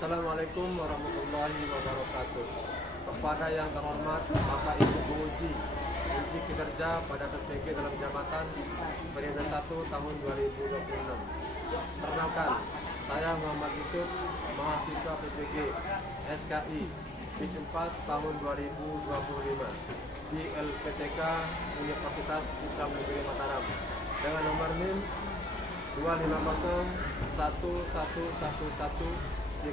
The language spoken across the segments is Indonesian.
Assalamualaikum warahmatullahi wabarakatuh. Kepada yang terhormat Bapak Ibu penguji kinerja pada PPG dalam jabatan periode 1 tahun 2026. Perkenalkan, saya Muhammad Yusuf, mahasiswa PPG SKI Batch 4 tahun 2025 di LPTK Universitas Islam Negeri Mataram dengan nomor NIM 25011113829.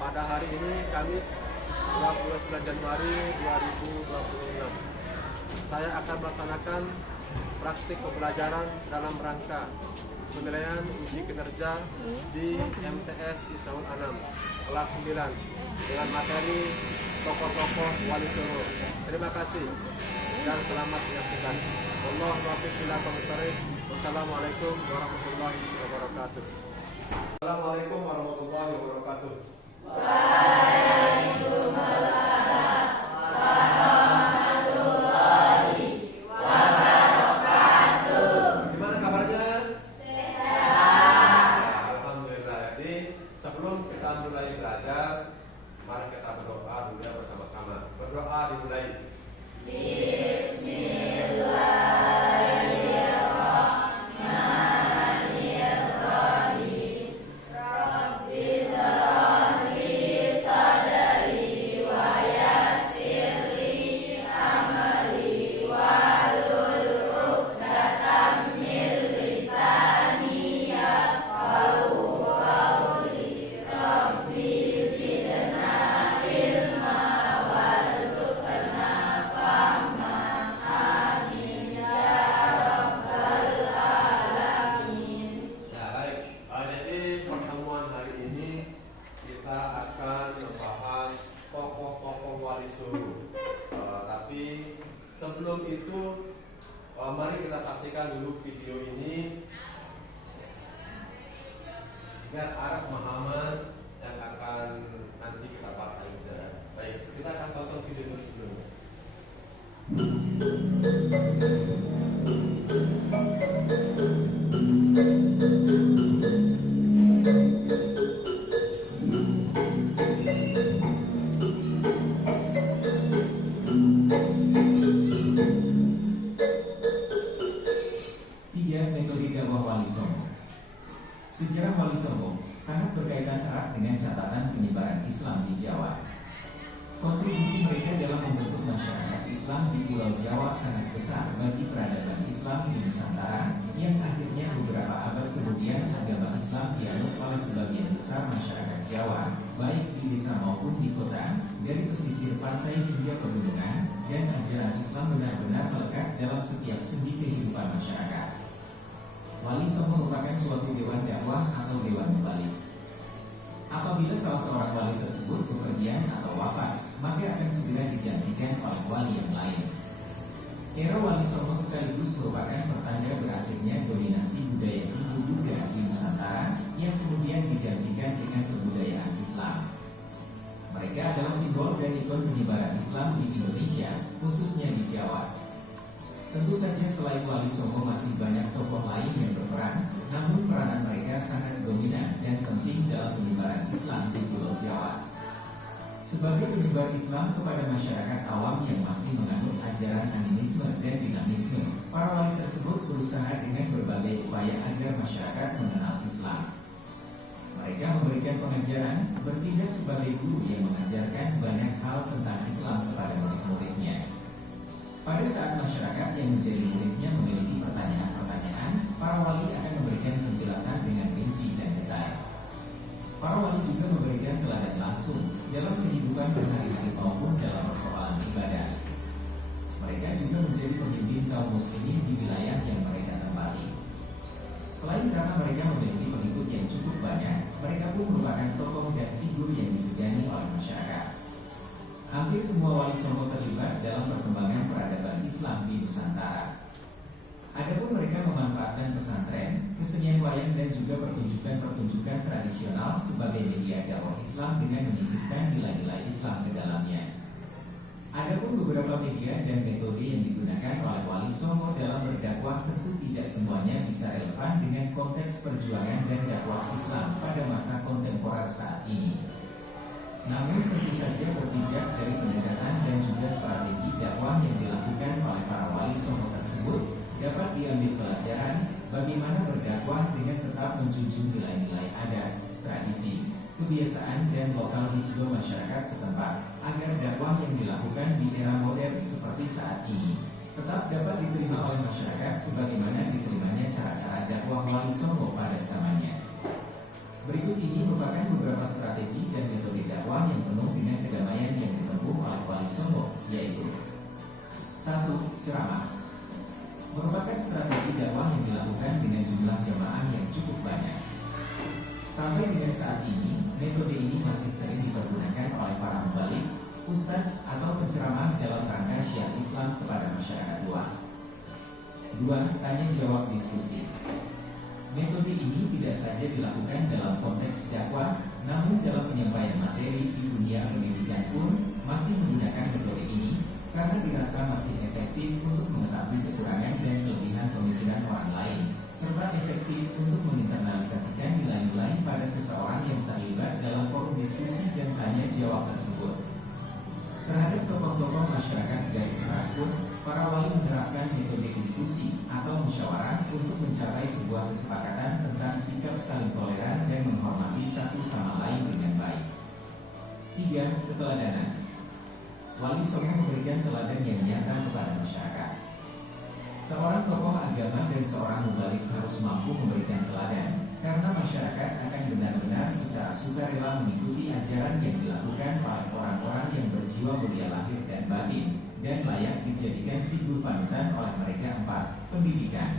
Pada hari ini Kamis 29 Januari 2026, saya akan melaksanakan praktik pembelajaran dalam rangka penilaian uji kinerja di MTS Isnaul Anam kelas 9 dengan materi tokoh-tokoh Wali Songo. Terima kasih dan selamat menyaksikan. Wallahu muwaffiq ila aqwamit thoriq. Wassalamualaikum warahmatullahi wabarakatuh. Assalamualaikum warahmatullahi wabarakatuh. Waalaikumsalam warahmatullahi wabarakatuh. Gimana kabarnya? Sehat. Alhamdulillah. Jadi sebelum kita mulai belajar, mari kita berdoa dulu ya bersama-sama. Berdoa dimulai. Bismillahirrahmanirrahim. Rabbi shrah li sadri wa yassir li amri wahlul 'uqdatam min lisani yafqahu qawli. Rabbi zidna ilma warzuqna fahma. Amin ya rabbal alamin. Ya, baik. Jadi pertemuan hari ini kita akan membahas tokoh-tokoh Wali Songo. Tapi sebelum itu, mari kita saksikan dulu video ini biar Arab Muhammad yang akan nanti kita bahas. Baik, kita akan tonton video dulu sebelumnya. Tiga metode dakwah Wali Songo. Sejarah Wali Songo sangat berkaitan erat dengan catatan penyebaran Islam di Jawa. Kontribusi mereka dalam membentuk masyarakat Islam di Pulau Jawa sangat besar bagi peradaban Islam di Nusantara, yang akhirnya beberapa abad kemudian agama Islam dianut oleh sebagian besar masyarakat Jawa, baik di desa maupun di kota, dari pesisir pantai hingga pegunungan, dan ajaran Islam benar-benar melekat dalam setiap sendi kehidupan masyarakat. Wali Songo merupakan suatu dewan dakwah atau dewan balik. Apabila salah seorang wali tersebut bepergian atau wafat, maka akan segera digantikan oleh wali yang lain. Era Wali Songo sekaligus merupakan pertanda berakhirnya dominasi budaya Hindu Buddha di Nusantara, yang kemudian digantikan dengan kebudayaan Islam. Mereka adalah simbol dan ikon penyebaran Islam di Indonesia, khususnya di Jawa. Tentu saja selain Wali Songo masih banyak tokoh lain yang berperan, namun peranan mereka sangat dominan dan penting dalam penyebaran Islam di Pulau Jawa. Sebagai penyebar Islam kepada masyarakat awam yang masih menganut ajaran animisme dan dinamisme, para wali tersebut berusaha dengan berbagai upaya agar masyarakat mengenal Islam. Mereka memberikan pengajaran, bertindak sebagai guru yang mengajarkan banyak hal tentang Islam kepada murid-muridnya. Pada saat masyarakat yang menjadi muridnya memiliki pertanyaan-pertanyaan, para wali akan memberikan penjelasan dengan rinci dan detail. Para wali juga memberikan teladan langsung dalam kehidupan sehari-hari maupun dalam persoalan ibadah. Mereka juga menjadi pemimpin kaum muslimin di wilayah yang mereka tempati. Selain karena mereka memiliki pengikut yang cukup banyak, mereka pun merupakan tokoh dan figur yang disegani oleh masyarakat. Hampir semua Wali Songo terlibat dalam perkembangan peradaban Islam di Nusantara. Adapun mereka memanfaatkan pesantren, kesenian wayang dan juga pertunjukan-pertunjukan tradisional sebagai media dakwah Islam dengan menyisipkan nilai-nilai Islam ke dalamnya. Adapun beberapa media dan metode yang digunakan oleh Wali Songo dalam berdakwah tentu tidak semuanya bisa relevan dengan konteks perjuangan dan dakwah Islam pada masa kontemporer ini. Namun tentu saja berpijak dari pendekatan dan juga strategi dakwah yang dilakukan oleh para wali songo tersebut, dapat diambil pelajaran bagaimana berdakwah dengan tetap menjunjung nilai-nilai adat, tradisi, kebiasaan dan lokalisme masyarakat setempat, agar dakwah yang dilakukan di era modern seperti saat ini tetap dapat diterima oleh masyarakat sebagaimana diterimanya cara-cara dakwah wali songo pada zamannya. Berikut ini merupakan beberapa strategi dan metode dakwah yang penuh dengan kedamaian yang ditempuh oleh wali songo, yaitu 1. Ceramah. Merupakan strategi dakwah yang dilakukan dengan jumlah jamaah yang cukup banyak. Sampai dengan saat ini, metode ini masih sering dipergunakan oleh para mubalik, ustadz atau penceramah dalam rangka syiar Islam kepada masyarakat luas. 2. Tanya jawab diskusi. Metode ini tidak saja dilakukan dalam konteks dakwah, namun dalam penyampaian materi di dunia pendidikan pun masih menggunakan metode ini karena dirasa masih efektif untuk mengetahui kekurangan dan kelebihan pemikiran orang lain, serta efektif untuk menginternalisasikan nilai-nilai pada seseorang yang terlibat dalam forum diskusi dan tanya jawab tersebut. Terhadap tokoh-tokoh masyarakat garis keras pun, para wali menerapkan metode diskusi atau musyawarah untuk mencapai sebuah kesepakatan tentang sikap saling toleran dan menghormati satu sama lain dengan baik. 3. Keteladanan. Wali songo memberikan teladan yang nyata kepada masyarakat. Seorang tokoh agama dan seorang mubalik harus mampu memberikan teladan, karena masyarakat akan benar-benar secara sukarela mengikuti ajaran yang dilakukan oleh orang-orang yang berjiwa mulia lahir dan batin, dan layak dijadikan figur panutan oleh mereka. 4. Pendidikan.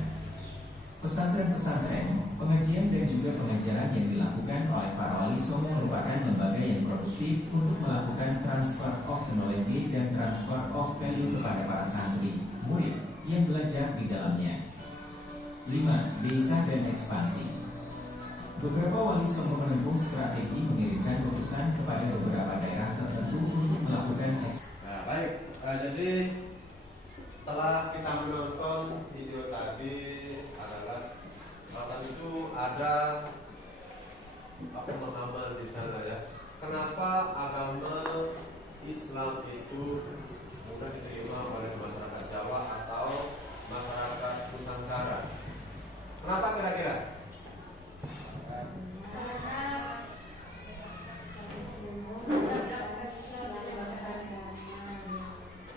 Pesantren-pesantren, pengajian dan juga pengajaran yang dilakukan oleh para wali songo merupakan lembaga yang produktif untuk melakukan transfer of knowledge dan transfer of value kepada para santri, murid yang belajar di dalamnya. 5. Desa dan ekspansi. Beberapa wali songo menempuh strategi mengirimkan utusan kepada beberapa daerah tertentu untuk melakukan ekspansi. Baik, jadi setelah kita menonton video tadi adalah tadi itu ada pemahaman di sana ya. Kenapa agama Islam itu mudah diterima oleh masyarakat Jawa atau masyarakat Nusantara? Kenapa kira-kira?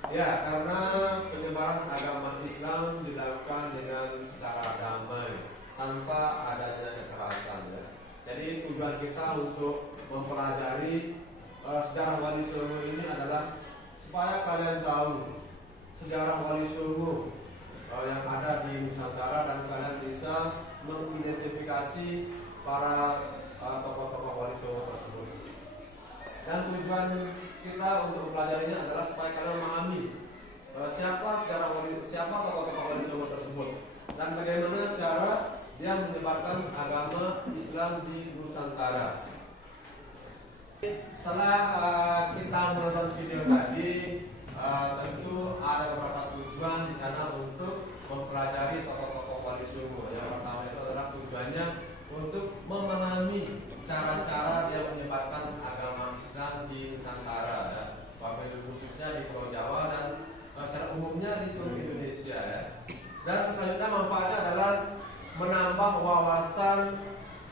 Ya, karena penyebaran agama Islam dilakukan dengan secara damai, tanpa adanya kekerasan. Ya. Jadi tujuan kita untuk mempelajari sejarah Wali Songo ini adalah supaya kalian tahu sejarah Wali Songo yang ada di Nusantara dan kalian bisa mengidentifikasi para tokoh-tokoh Wali Songo tersebut. Dan tujuan kita untuk mempelajarinya adalah supaya kalian memahami siapa tokoh-tokoh Wali Songo tersebut dan bagaimana cara dia menyebarkan agama Islam di Nusantara. Setelah kita menonton video tadi, tentu ada beberapa tujuan di sana untuk mempelajari tokoh-tokoh Wali Songo. Yang pertama itu adalah tujuannya untuk memahami cara-cara dia menyebarkan agama Islam di Nusantara, ya. Wabil khususnya di Pulau Jawa dan secara umumnya di seluruh Indonesia. Ya. Dan selanjutnya manfaatnya adalah menambah wawasan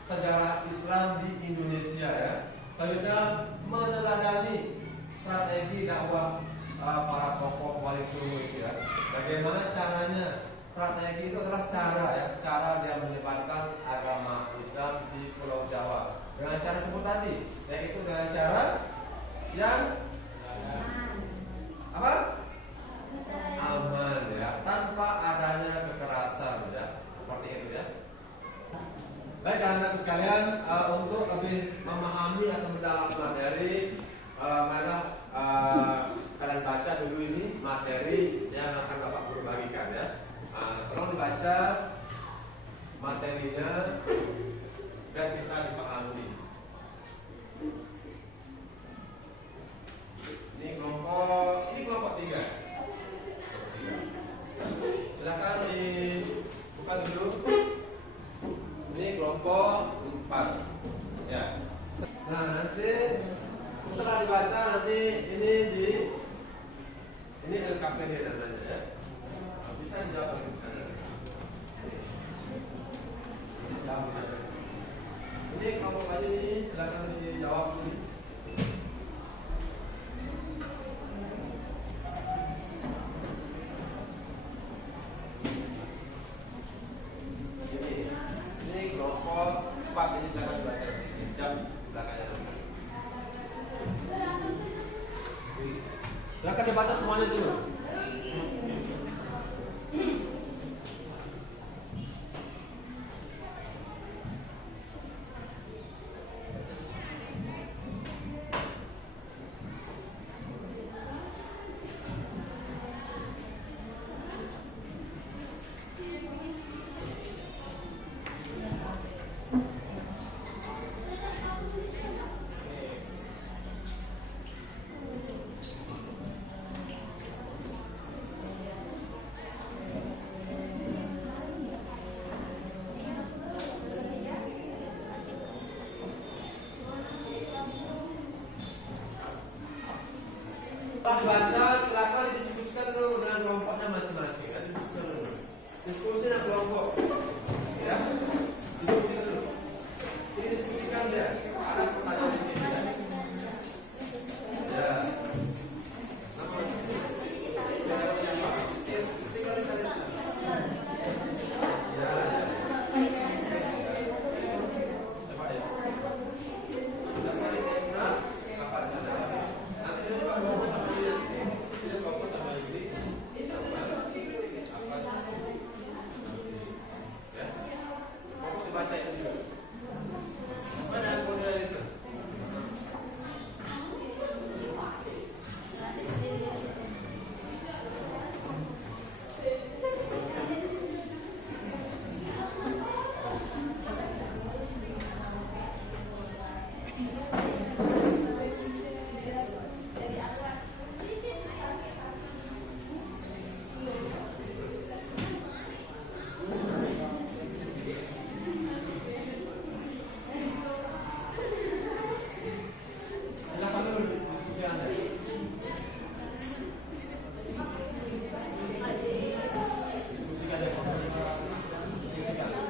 sejarah Islam di Indonesia. Ya. Selanjutnya meneladani strategi dakwah para tokoh Wali Songo itu. Ya. Bagaimana caranya? Strategi itu adalah cara dia menyebarkan agama Islam di Pulau Jawa dengan cara sebut tadi, yaitu dengan cara yang apa? Aman, ya, tanpa adanya kekerasan, ya, seperti itu ya. Baik, anak-anak sekalian, untuk lebih memahami atau mendalami materi, mana kalian baca dulu ini materi yang akan Bapak Guru bagikan ya. Tolong dibaca materinya dan bisa dipahami. Ini kelompok 3. Silakan dibuka dulu. Ini kelompok 4. Ya. Nah, nanti Setelah dibaca nanti ini LKPD namanya ya. Bisa jawab bisa. Ini kalau tadi ini silakan dijawab dulu. Ini kelompok 4 ini silakan dibaca. Jam belakangnya. Silakan dibaca semuanya dulu. Setelah dibaca, silakan didiskusikan dulu dengan kelompoknya masing-masing. Diskusikan dulu. Diskusi dengan kelompok. Ya, diskusikan dulu. Ini diskusikan ya. Ada pertanyaan di sini. Ya. Nama. Ya, siapa? Tinggal di sana. Ya. Coba ya. Sudah sekali nah, apa ada? Nanti kita coba ngomong sama dia. Kita ngomong sama ini. Apa? Ya. Fokus dibaca itu juga. Mana yang boleh itu? Silakan dulu diskusi Anda. Diskusikan ya, diskusikan.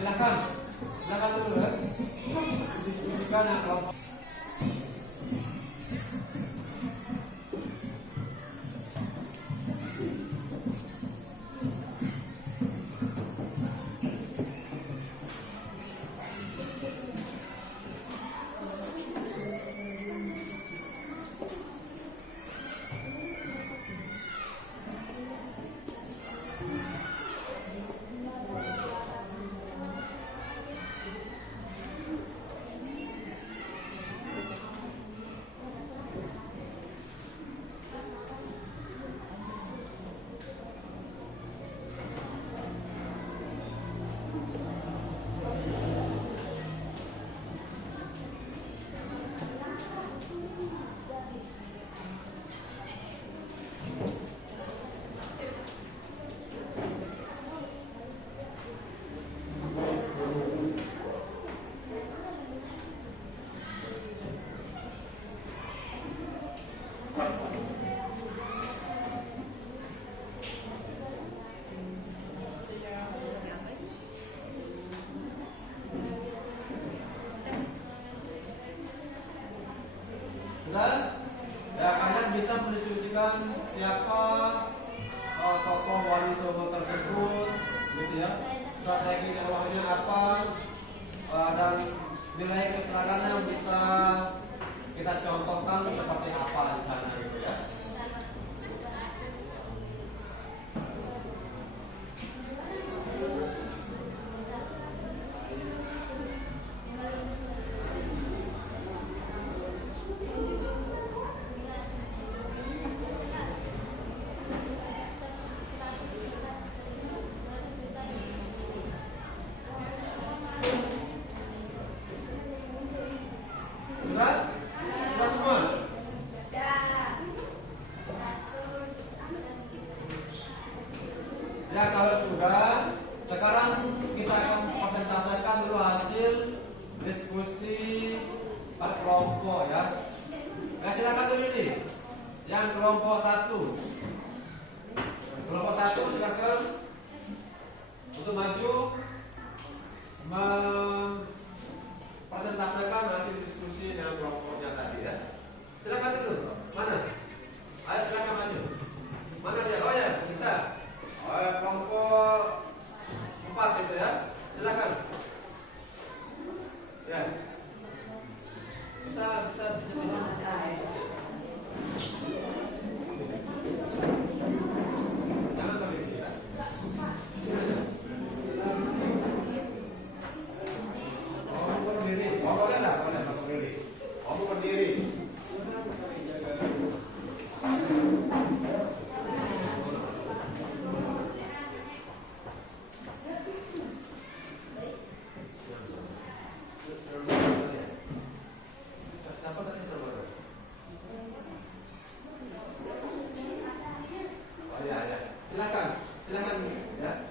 Silakan dulu ya. Diskusikan dengan kelompok. Ya kalau sudah, sekarang kita akan presentasikan dulu hasil diskusi per kelompok ya. Ya silakan dulu ini. Yang kelompok 1. Kelompok 1 silakan untuk maju mempresentasikan hasil diskusi dengan kelompoknya tadi ya. Silakan dulu. Mana? Ayo silakan maju. Mana dia? Oh ya, bisa. Oh ya, kelompok 4 itu ya. Silakan. Ya. Bisa. Jangan berdiri ya. Sini aja. Oh, berdiri. Oh, boleh lah, boleh berdiri. Oh, berdiri. Siapa tadi nomor? Oh ya. Silakan ya.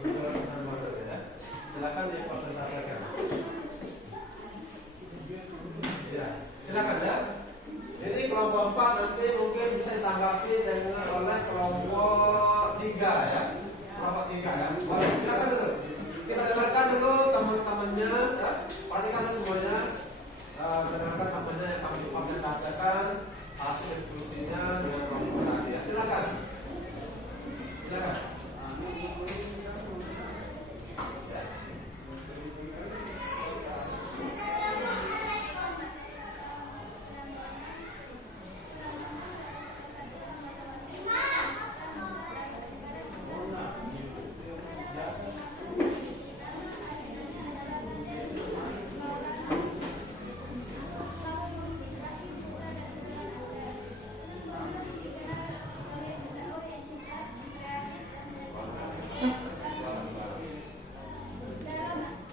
Untuk nomor ya. Silakan dipresentasikan. Ya, silakan ya. Ini kelompok 4 nanti mungkin bisa ditanggapi dengan oleh kelompok 3 ya. Kelompok 3 ya. Boleh, silakan dulu. Kita dengarkan dulu teman-temannya ya. Perhatikan semuanya. Dengarkan temannya yang kami presentasikan hasil diskusinya dengan kelompok tadi ya. Silakan. Silakan. Ya.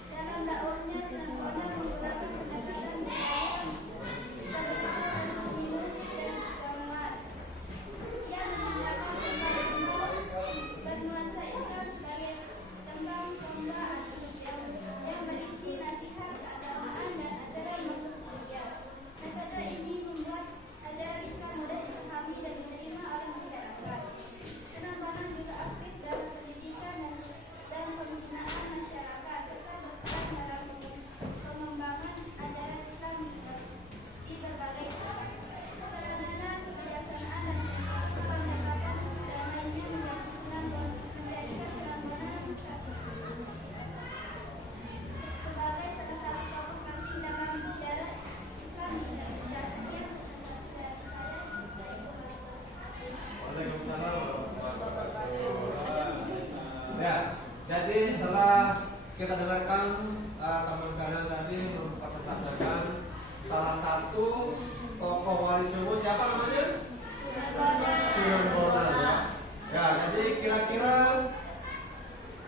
Dalam dakwahnya Sunan Bonang menggunakan pendekatan musik dan gamelan. Ia menciptakan tembang bernuansa Islam sebagai tembang tomba yang berisi nasihat keagamaan dan ajaran mulia. Metode ini membuat ajaran Islam mudah dipahami dan diterima oleh masyarakat. Sunan Bonang juga aktif dalam pendidikan dan pembinaan masyarakat serta berperan dalam pengembangan ajaran Islam di berbagai keterangan, kebiasaan dan pendekatan dan lainnya menjadikan Sunan Bonang sebagai salah satu tokoh penting dalam sejarah Islam di Indonesia. Sekian presentasi dari saya. Waalaikumsalam warahmatullahi wabarakatuh. Ya, jadi setelah kita dengarkan teman kanan tadi mempresentasikan salah satu tokoh wali songo, siapa namanya? Sunan Bonang ya. Ya, jadi kira-kira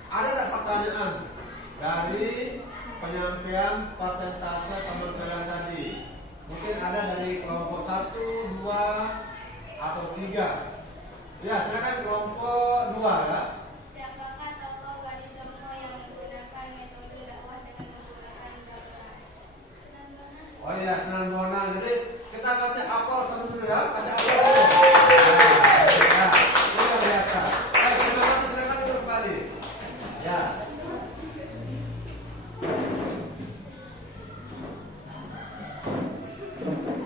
ada tak pertanyaan dari penyampaian persentase teman kalian tadi? Mungkin ada dari kelompok 1, 2, atau 3. Ya, silakan kelompok 2 ya. Siapakah tokoh wali songo yang menggunakan metode dakwah dengan menggunakan gamelan? Sunan Bonang. Oh iya, Sunan Bonang. Jadi kita kasih aplaus teman-teman ya, kasih aplaus dulu. Ya, luar biasa. Baik, terima kasih, silakan duduk kembali. Ya.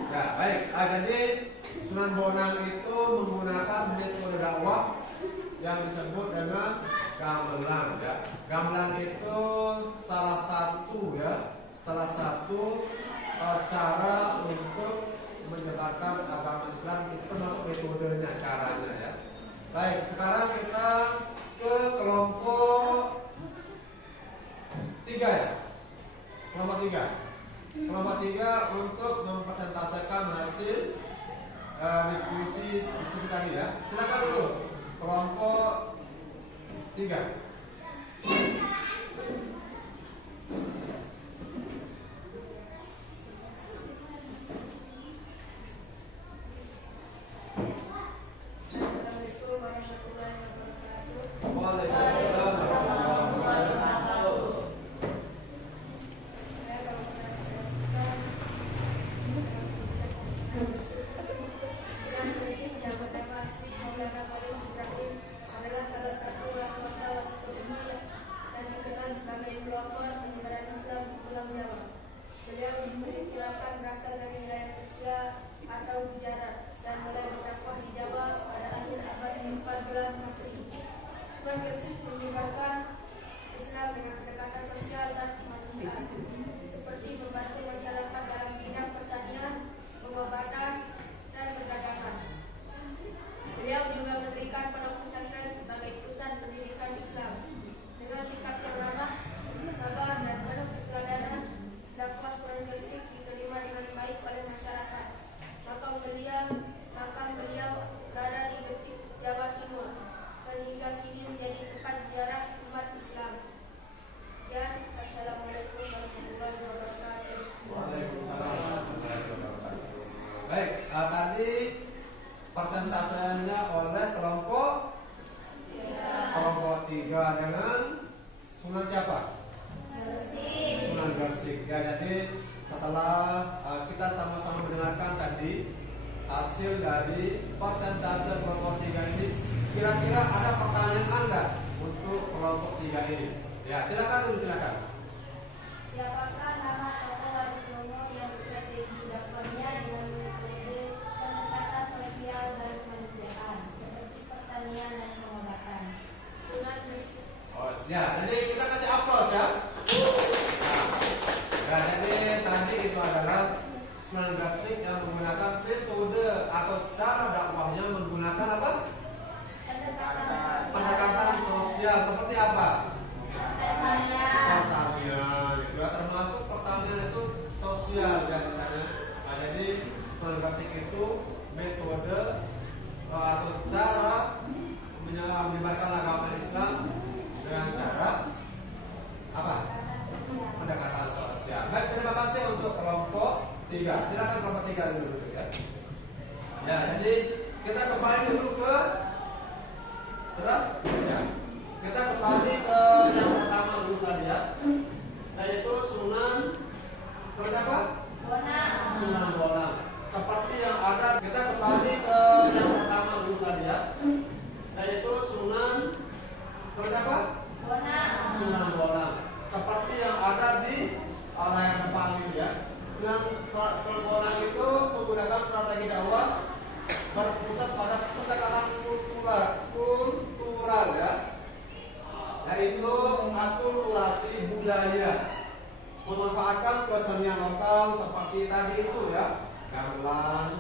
Ya, baik. Jadi Sunan Bonang itu menggunakan metode dakwah yang disebut dengan gamelan ya. Gamelan itu salah satu cara untuk menyebarkan agama Islam, itu termasuk metodenya, caranya ya. Baik, sekarang kita ke kelompok 3 ya. Kelompok 3. Kelompok 3 untuk mempresentasikan hasil diskusi tadi ya. Silakan dulu kelompok 3. Assalamualaikum warahmatullahi wabarakatuh. Waalaikumsalam. Gersik. Sunan Gersik menyebarkan Islam dengan pendekatan sosial dan kemanusiaan, seperti membantu masyarakat dalam bidang pertanian, pengobatan, dan perdagangan. Beliau juga mendirikan pondok pesantren sebagai pusat pendidikan Islam. Dengan sikap yang ramah, sabar, dan penuh keteladanan, dakwah Sunan Gersik diterima dengan baik oleh masyarakat. Makam beliau berada di Gersik, Jawa Timur, dan hingga kini menjadi tempat ziarah umat Islam. Sekian, Assalamualaikum warahmatullahi wabarakatuh. Waalaikumsalam warahmatullahi wabarakatuh. Baik, tadi persentasenya oleh kelompok 3 dengan Sunan siapa? Sunan Gersik. Ya, jadi setelah kita sama-sama mendengarkan tadi hasil dari persentase kelompok 3 ini, kira-kira ada pertanyaan nggak untuk kelompok 3 ini? Ya, silakan. Siapakah nama tokoh Wali Songo yang strategi dakwahnya dengan metode pendekatan sosial dan kemanusiaan seperti pertanian dan pengobatan? Sunan Gersik. Oh, ya, jadi kita kasih aplaus ya. Nah, jadi tadi itu adalah Sunan Gersik yang menggunakan metode atau cara dakwahnya menggunakan apa? Pendekatan sosial. Seperti apa? Pertanian. Itu ya, termasuk pertanian itu sosial ya di sana. Nah, jadi Sunan Gersik itu metode atau cara menyebarkan agama Islam dengan cara apa? Pendekatan sosial. Baik, terima kasih untuk kelompok 3. Silakan kelompok 3 dulu ya. Ya, jadi kita kembali dulu ke sudah? Ya. Kita kembali ke yang pertama dulu tadi ya. Yaitu Sunan apa? Sunan Bonang. Seperti yang ada, kita kembali ke yang pertama dulu tadi ya. Yaitu Sunan apa? Sunan Bonang. Seperti yang ada di layar depan ini ya. Sunan Bonang itu menggunakan strategi dakwah berpusat pada pendekatan kultural ya, yaitu akulturasi budaya, memanfaatkan kesenian lokal seperti tadi itu ya, gamelan,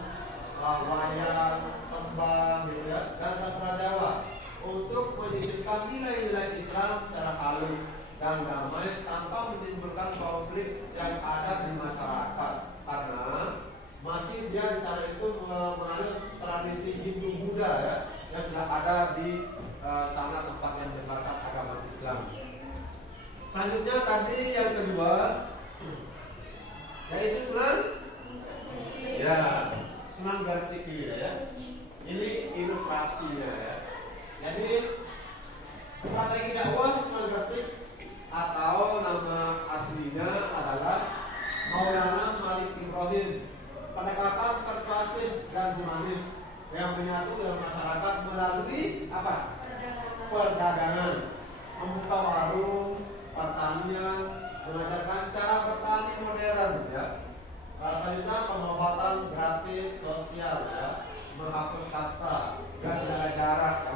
wayang, tembang gitu ya, dan sastra Jawa, untuk menyisipkan nilai-nilai Islam secara halus dan damai tanpa menimbulkan konflik yang ada di masyarakat, karena masih dia di sana itu menganut tradisi Hindu Buddha ya, yang sudah ada di sana tempat yang menyebarkan agama Islam. Selanjutnya tadi yang kedua yaitu Sunan Gersik ya. Ini ilustrasinya ya. Jadi strategi dakwah Sunan Gersik atau nama aslinya adalah Maulana Malik Ibrahim, pendekatan persuasif dan humanis yang menyatu dengan masyarakat melalui apa? Perdagangan, membuka warung, pertanian, mengajarkan cara bertani modern ya. Selanjutnya pengobatan gratis sosial ya, menghapus kasta dan jaga jarak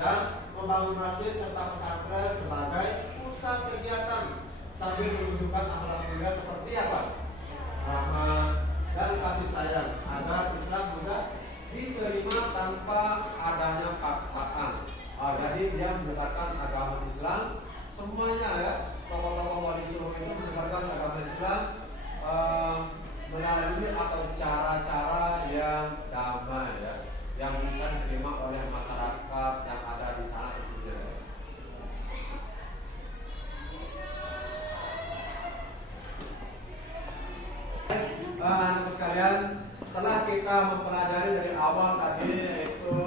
dan membangun masjid serta pesantren sebagai pusat kegiatan sambil menunjukkan akhlak mulia seperti apa? Rahmat dan kasih sayang agar Islam juga diterima tanpa adanya paksaan. Jadi dia menyebarkan agama Islam semuanya ya. Tokoh-tokoh Wali Songo itu menyebarkan agama Islam melalui atau cara-cara yang damai ya, yang bisa diterima oleh masyarakat yang ada di sana tentunya. Anak sekalian, setelah kita mempelajari dari awal tadi, yaitu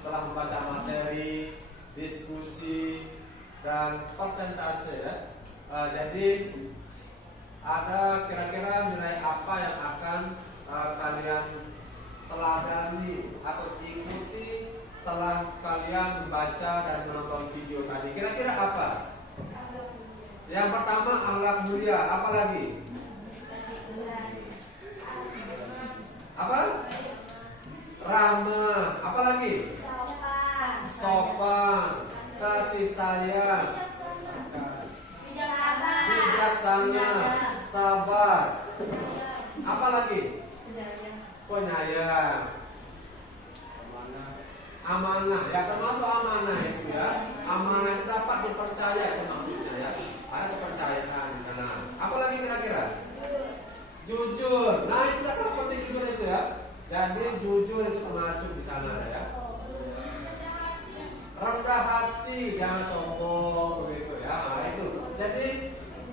telah membaca materi, diskusi, dan persentase ya. Jadi ada kira-kira nilai apa yang akan kalian teladani atau ikuti setelah kalian membaca dan menonton video tadi. Kira-kira apa? Yang pertama akhlak mulia, apa lagi? Apa? Ramah, apa lagi? sayang, bijaksana, sabar. Apa lagi? Penyayang, amanah. Ya termasuk amanah itu ya. Amanah itu dapat dipercaya itu maksudnya ya. Ada kepercayaan di sana. Apa lagi kira-kira? Jujur. Nah itu kan penting jujur itu ya. Jadi jujur itu termasuk di sana ya. Rendah hati, jangan sombong begitu ya. Nah, itu. Jadi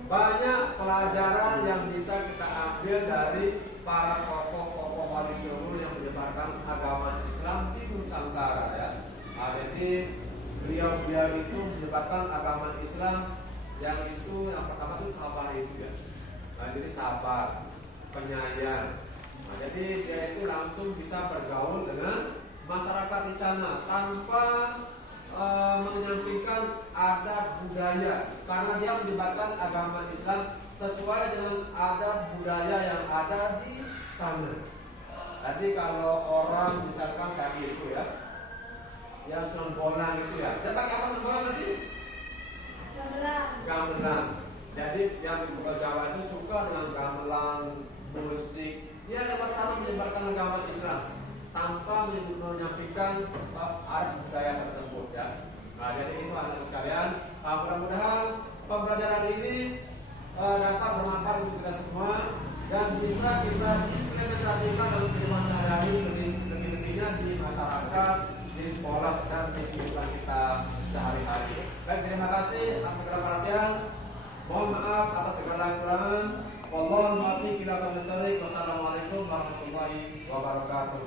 banyak pelajaran yang bisa kita ambil dari para tokoh-tokoh wali songo yang menyebarkan agama Islam di Nusantara ya. Nah, jadi beliau itu menyebarkan agama Islam yang itu yang pertama itu sabar itu ya. Nah, jadi sabar, penyayang. Nah, jadi dia itu langsung bisa bergaul dengan masyarakat di sana tanpa menyampingkan adat budaya, karena dia menyebarkan agama Islam sesuai dengan adat budaya yang ada di sana. Jadi kalau orang misalkan kayak itu ya, yang songgolan itu ya, dia pakai apa songgolan tadi? Gamelan. Jadi yang Jawa itu suka dengan gamelan, musik. Dia dapat sama menyebarkan agama Islam tanpa menyampaikan adat budaya tersebut ya. Nah jadi itu anak sekalian, mudah-mudahan pembelajaran ini dapat bermanfaat untuk kita semua dan bisa kita implementasikan dalam kehidupan sehari-hari lebih-lebihnya di masyarakat, di sekolah dan di kehidupan kita sehari-hari. Baik, terima kasih atas segala perhatian. Mohon maaf atas segala kekurangan. Wassalamualaikum warahmatullahi wabarakatuh.